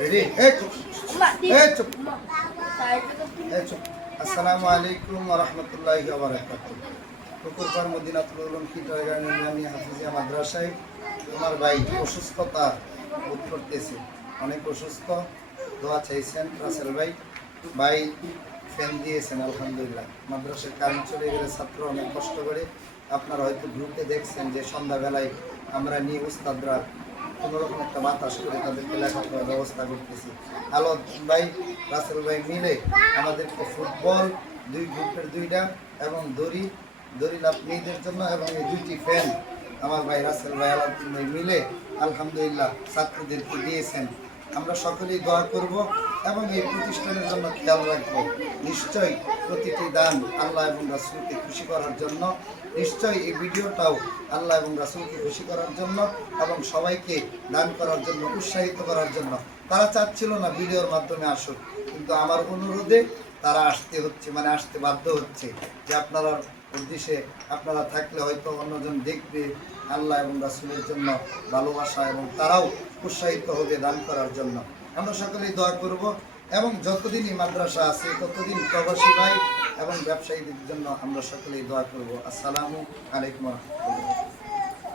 Ready? চুপ। আসসালামু আলাইকুম ওয়া রাহমাতুল্লাহি ওয়া বারাকাতুহু। পুকুরপাড় মদিনাতুল উলুম কিন্ডারগার্টেন ইসলামিয়া হাফিজিয়া মাদ্রাসায় আমার ভাই অসুস্থতা বোধ করতেছে, অনেক অসুস্থ। দোয়া চাইছেন রাসেল ভাই। ভাই ফ্যান দিয়েছেন আলহামদুলিল্লাহ। মাদ্রাসায় কারেন্ট চলে গেলে ছাত্র অনেক কষ্ট করে। আপনারা হয়তো গ্রুপে দেখছেন যে সন্ধ্যাবেলায় আমরা নিয়ে উস্তাদরা কোনোরকম একটা বাতাস করে তাদেরকে লেখাপড়ার ব্যবস্থা করতেছি। আলো ভাই রাসেল ভাই মিলে আমাদেরকে ফুটবল দুই গ্রুপের দুইটা এবং দড়ি লাভ মেয়েদের জন্য এবং এই দুইটি ফ্যান আমার ভাই রাসেল ভাই আলাউদ্দিন ভাই মিলে আলহামদুলিল্লাহ ছাত্রদেরকে দিয়েছেন। আমরা সকলেই দোয়া করব এবং এই প্রতিষ্ঠানের জন্য খেয়াল রাখবো। নিশ্চয়ই প্রতিটি দান আল্লাহ এবং রাসূলকে খুশি করার জন্য, নিশ্চয়ই এই ভিডিওটাও আল্লাহ এবং রাসূলকে খুশি করার জন্য এবং সবাইকে দান করার জন্য, উৎসাহিত করার জন্য। তারা চাচ্ছিল না ভিডিওর মাধ্যমে আসুক, কিন্তু আমার অনুরোধে তারা আসতে বাধ্য হচ্ছে যে আপনারা উদ্দেশ্যে আপনারা থাকলে হয়তো অন্যজন দেখবে আল্লাহ এবং রাসূলের জন্য ভালোবাসা এবং তারাও উৎসাহিত হবে দান করার জন্য। আমরা সকলেই দোয়া করব এবং যতদিনই মাদ্রাসা আছে ততদিন প্রবাসী ভাই এবং ব্যবসায়ীদের জন্য আমরা সকলেই দোয়া করব। আসসালামু আলাইকুম ওয়া রাহমাতুল্লাহ।